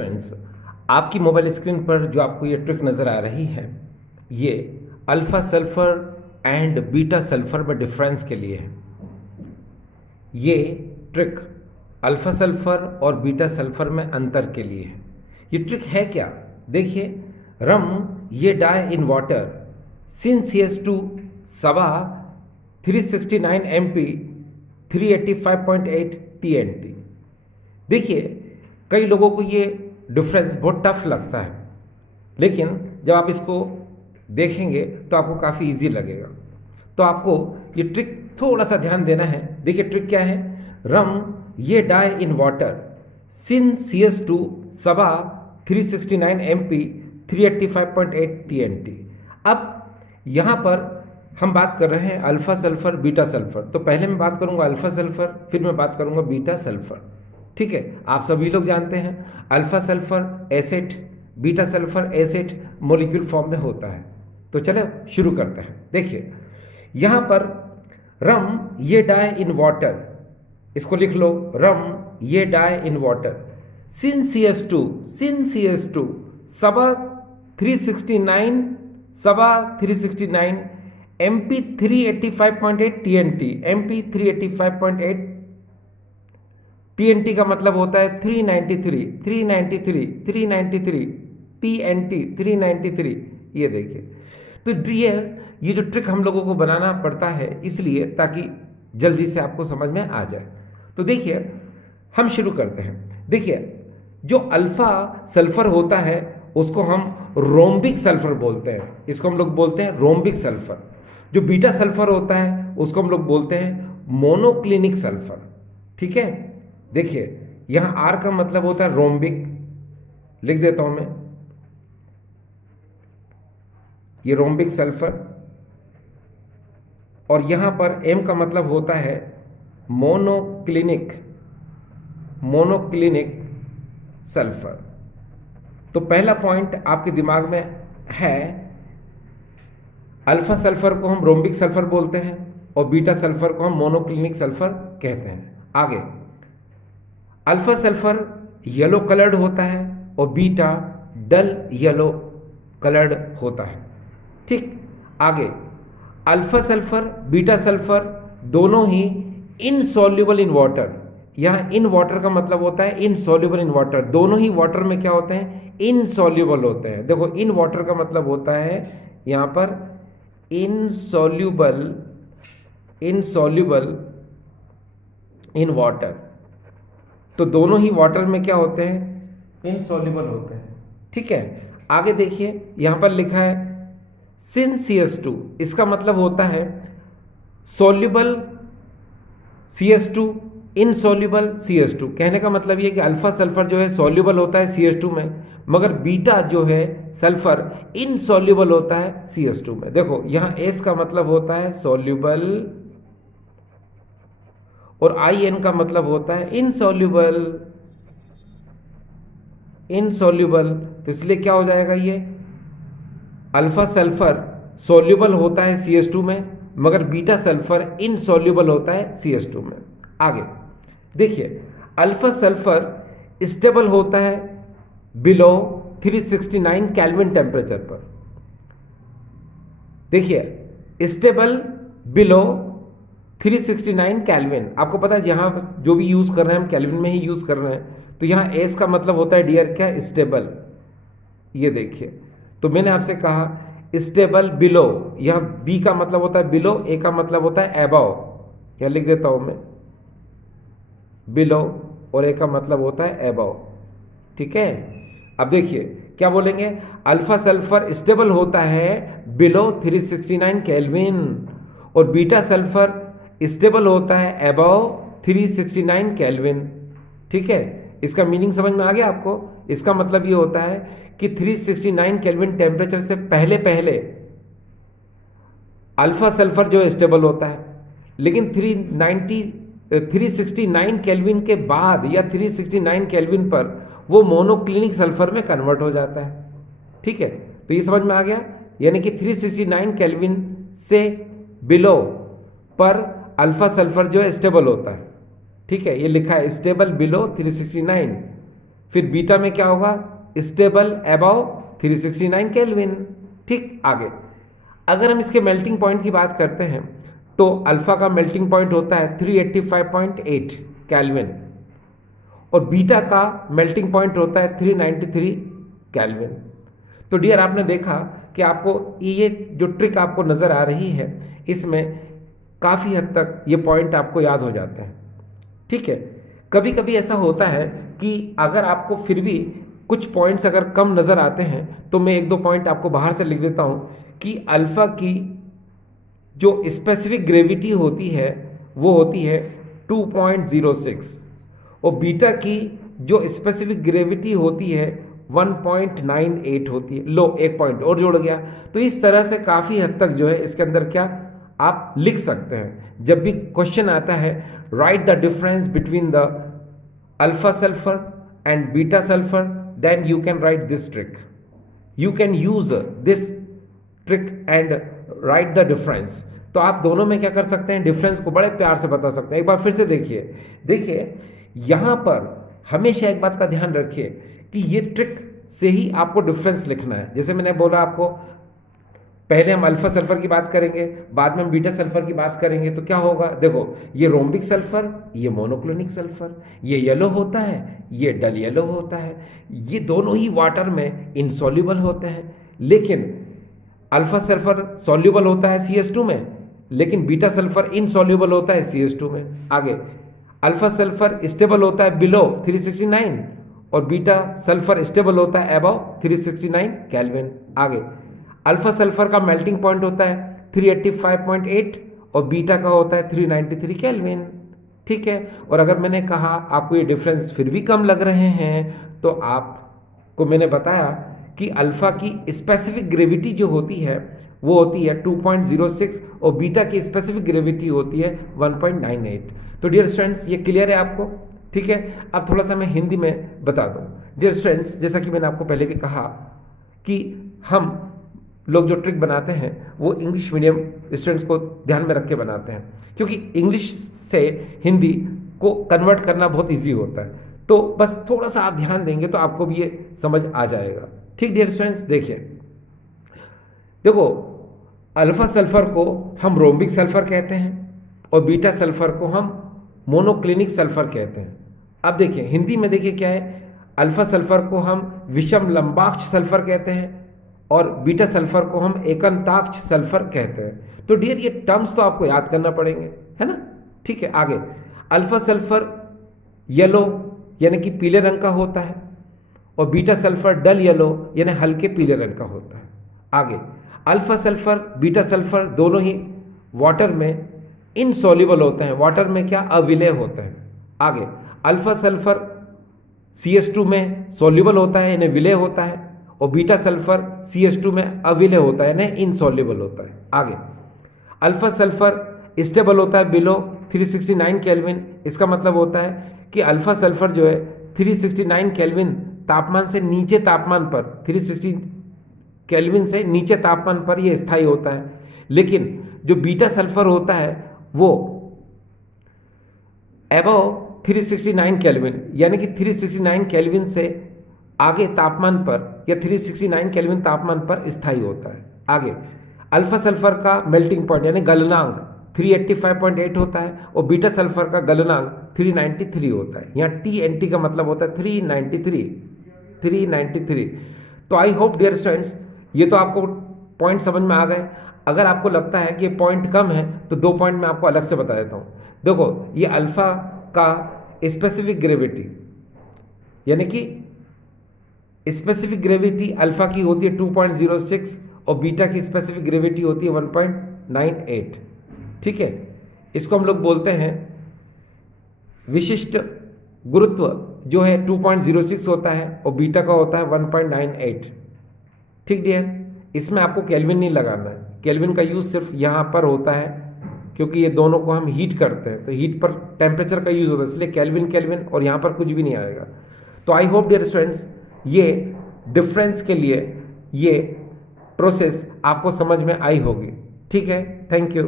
Students, आपकी mobile screen पर जो आपको ये ट्रिक नज़र आ रही है, ये alpha sulphur and beta sulphur में डिफरेंस के लिए है। ये ट्रिक अल्फ़ा सल्फ़र और बीटा सल्फ़र में अंतर के लिए है। ये ट्रिक है क्या? देखिए, रम ये die in water sin CS2 सवा 369 MP 385.8 TNT। देखिए, कई लोगों को ये डिफरेंस बहुत टफ लगता है, लेकिन जब आप इसको देखेंगे तो आपको काफ़ी इजी लगेगा। तो आपको ये ट्रिक थोड़ा सा ध्यान देना है। देखिए, ट्रिक क्या है? रम ये die in water sin CS2 सवा 369 MP 385.8 TNT। अब यहाँ पर हम बात कर रहे हैं अल्फ़ा सल्फ़र बीटा सल्फ़र। तो पहले मैं बात करूँगा अल्फ़ा सल्फ़र, फिर मैं बात करूँगा बीटा सल्फ़र। ठीक है, आप सभी लोग जानते हैं alpha sulphur acid, beta sulphur acid molecule form में होता है। तो चलो शुरू करते हैं। देखिए, यहाँ पर रम ये डाई इन वाटर, इसको लिख लो, रम ये die in water sin CS2 सवा 369 MP 385.8 TNT। MP 385.8 TNT का मतलब होता है 393 TNT 393। ये देखिए, तो ये जो ट्रिक हम लोगों को बनाना पड़ता है इसलिए ताकि जल्दी से आपको समझ में आ जाए। तो देखिए, हम शुरू करते हैं। देखिए, जो अल्फ़ा सल्फ़र होता है उसको हम रोम्बिक सल्फ़र बोलते हैं, इसको हम लोग बोलते हैं रोम्बिक सल्फ़र। जो बीटा सल्फ़र होता है उसको हम लोग बोलते हैं मोनोक्लिनिक सल्फ़र। ठीक है, देखिए यहाँ R का मतलब होता है रोम्बिक, लिख देता हूं मैं, ये रोम्बिक सल्फ़र। और यहां पर M का मतलब होता है मोनोक्लिनिक सल्फ़र। तो पहला पॉइंट आपके दिमाग में है, अल्फ़ा सल्फ़र को हम रोम्बिक सल्फ़र बोलते हैं और बीटा सल्फ़र को हम मोनोक्लिनिक सल्फ़र कहते हैं। आगे, अल्फ़ा सल्फ़र येलो कलर्ड होता है और बीटा डल येलो कलर्ड होता है। ठीक, आगे, अल्फ़ा सल्फ़र बीटा सल्फ़र दोनों ही इनसॉल्युबल इन वाटर। यहाँ इन वाटर का मतलब होता है इनसॉल्युबल इन वाटर। दोनों ही वाटर में क्या होते हैं? इनसॉल्युबल होते हैं। देखो, इन वाटर का मतलब होता है यहाँ पर इनसॉल्युबल इन वाटर। तो दोनों ही वाटर में क्या होते हैं? इनसॉल्युबल होते हैं। ठीक है, आगे देखिए, यहां पर लिखा है सिन CS2, इसका मतलब होता है सॉल्युबल CS2 इनसॉल्युबल CS2। कहने का मतलब ये कि अल्फा सल्फर जो है सॉल्युबल होता है CS2 में, मगर बीटा जो है सल्फर इनसॉल्युबल होता है CS2 में। देखो, यहां S का मतलब होता है सॉल्युबल और IN का मतलब होता है इनसॉल्युबल। तो इसलिए क्या हो जाएगा, ये अल्फा सल्फर सॉल्युबल होता है CS2 में, मगर बीटा सल्फर इनसॉल्युबल होता है CS2 में। आगे देखिए, अल्फा सल्फर स्टेबल होता है बिलो 369 केल्विन टेम्परेचर पर। देखिए, स्टेबल बिलो 369 केल्विन। आपको पता है यहाँ जो भी यूज़ कर रहे हैं हम केल्विन में ही यूज़ कर रहे हैं। तो यहाँ एस का मतलब होता है डियर क्या? स्टेबल। ये देखिए, तो मैंने आपसे कहा स्टेबल बिलो, यहाँ बी का मतलब होता है बिलो, ए का मतलब होता है एबव। यहाँ लिख देता हूँ मैं बिलो और ए का मतलब होता है एबव। ठीक है, अब देखिए क्या बोलेंगे, अल्फा सल्फर स्टेबल होता है बिलो 369 केल्विन और बीटा सल्फर स्टेबल होता है अबव 369 केल्विन। ठीक है, इसका मीनिंग समझ में आ गया आपको? इसका मतलब ये होता है कि 369 केल्विन टेम्परेचर से पहले अल्फा सल्फर जो स्टेबल होता है, लेकिन 369 केल्विन के बाद या 369 केल्विन पर वो मोनोक्लिनिक सल्फर में कन्वर्ट हो जाता है। ठीक है, तो ये समझ में आ गया, यानी कि 369 केल्विन से बिलो पर अल्फा सल्फर जो है स्टेबल होता है। ठीक है, ये लिखा है स्टेबल बिलो 369 फिर बीटा में क्या होगा, स्टेबल अबव 369 केल्विन। ठीक, आगे अगर हम इसके मेल्टिंग पॉइंट की बात करते हैं तो अल्फा का मेल्टिंग पॉइंट होता है 385.8 केल्विन और बीटा का मेल्टिंग पॉइंट होता है 393 केल्विन। तो डियर, आपने देखा कि आपको ये जो ट्रिक आपको नज़र आ रही है इसमें काफ़ी हद तक ये पॉइंट आपको याद हो जाता है। ठीक है, कभी कभी ऐसा होता है कि अगर आपको फिर भी कुछ पॉइंट्स अगर कम नज़र आते हैं तो मैं एक दो पॉइंट आपको बाहर से लिख देता हूँ कि अल्फ़ा की जो स्पेसिफिक ग्रेविटी होती है वो होती है 2.06 और बीटा की जो स्पेसिफिक ग्रेविटी होती है 1.98 होती है। लो, एक पॉइंट और जुड़ गया। तो इस तरह से काफ़ी हद तक जो है इसके अंदर क्या आप लिख सकते हैं। जब भी क्वेश्चन आता है write the difference between the alpha sulphur and beta sulphur, then you can write this trick, you can use this trick and write the difference. तो आप दोनों में क्या कर सकते हैं, डिफरेंस को बड़े प्यार से बता सकते हैं। एक बार फिर से देखिए यहाँ पर हमेशा एक बात का ध्यान रखिए कि ये ट्रिक से ही आपको डिफरेंस लिखना है। जैसे मैंने बोला आपको, पहले हम अल्फा सल्फर की बात करेंगे, बाद में हम बीटा सल्फर की बात करेंगे। तो क्या होगा, देखो ये रोम्बिक सल्फर, ये मोनोक्लोनिक सल्फर, ये येलो होता है, ये डल येलो होता है। ये दोनों ही वाटर में इनसॉल्युबल होते हैं, लेकिन अल्फा सल्फर सॉल्युबल होता है CH2 में, लेकिन बीटा सल्फर इनसॉल्युबल होता है CH2 में। आगे अल्फा सल्फर स्टेबल होता है बिलो 369 और बीटा सल्फर स्टेबल होता है अबव 369 केल्विन। आगे अल्फा सल्फर का मेल्टिंग पॉइंट होता है 385.8 और बीटा का होता है 393 केल्विन। ठीक है, और अगर मैंने कहा आपको ये डिफरेंस फिर भी कम लग रहे हैं तो आपको मैंने बताया कि अल्फा की स्पेसिफिक ग्रेविटी जो होती है वो होती है 2.06 और बीटा की स्पेसिफिक ग्रेविटी होती है 1.98। तो डियर स्टूडेंट्स, ये क्लियर है आपको? ठीक है, अब थोड़ा सा मैं हिंदी में बता दूं। डियर स्टूडेंट्स, जैसा कि मैंने आपको पहले भी कहा कि हम लोग जो ट्रिक बनाते हैं वो इंग्लिश मीडियम स्टूडेंट्स को ध्यान में रख के बनाते हैं, क्योंकि इंग्लिश से हिंदी को कन्वर्ट करना बहुत ईजी होता है। तो बस थोड़ा सा आप ध्यान देंगे तो आपको भी ये समझ आ जाएगा। ठीक डियर स्टूडेंट्स, देखो अल्फा सल्फर को हम रोम्बिक सल्फर कहते हैं और बीटा सल्फर को हम मोनोक्लिनिक सल्फर कहते हैं। अब देखिए हिंदी में देखिए क्या है, अल्फा सल्फर को हम विषम लंबाक्ष सल्फर कहते हैं और बीटा सल्फर को हम एकंताक्ष सल्फर कहते हैं। तो डियर ये टर्म्स तो आपको याद करना पड़ेंगे, है ना? ठीक है, आगे अल्फा सल्फर येलो यानी कि पीले रंग का होता है और बीटा सल्फर डल येलो यानी हल्के पीले रंग का होता है। आगे अल्फा सल्फर बीटा सल्फर दोनों ही वाटर में इनसॉल्युबल होते हैं, वाटर में क्या अविलेय होते हैं। आगे अल्फा सल्फर CH2 में सॉल्युबल होता है यानी विलेय होता है और बीटा सल्फर CH2 में अविलेय होता है यानी इनसॉल्युबल होता है। आगे अल्फा सल्फर स्टेबल होता है बिलो 369 केल्विन। इसका मतलब होता है कि अल्फा सल्फर जो है 369 केल्विन तापमान से नीचे तापमान पर 360 केल्विन से नीचे तापमान पर यह स्थायी होता है, लेकिन जो बीटा सल्फर होता है वो एबव 369 केल्विन यानी कि 369 केल्विन से आगे तापमान पर या 369 केल्विन तापमान पर स्थायी होता है। आगे अल्फा सल्फर का मेल्टिंग पॉइंट यानी गलनांक 385.8 होता है और बीटा सल्फर का गलनांक 393 होता है। यहाँ TNT का मतलब होता है 393। तो आई होप डियर स्टूडेंट्स ये तो आपको पॉइंट समझ में आ गए। अगर आपको लगता है कि ये पॉइंट कम है तो दो पॉइंट मैं आपको अलग से बता देता हूँ। देखो ये अल्फा का स्पेसिफिक ग्रेविटी यानी कि स्पेसिफिक ग्रेविटी अल्फा की होती है 2.06 और बीटा की स्पेसिफिक ग्रेविटी होती है 1.98। ठीक है, इसको हम लोग बोलते हैं विशिष्ट गुरुत्व जो है 2.06 होता है और बीटा का होता है 1.98। ठीक डियर, इसमें आपको केल्विन नहीं लगाना है, केल्विन का यूज़ सिर्फ यहाँ पर होता है क्योंकि ये दोनों को हम हीट करते हैं तो हीट पर टेम्परेचर का यूज़ होता है, इसलिए केल्विन और यहाँ पर कुछ भी नहीं आएगा। तो आई होप डियर स्टूडेंट्स ये डिफरेंस के लिए ये प्रोसेस आपको समझ में आई होगी। ठीक है, थैंक यू।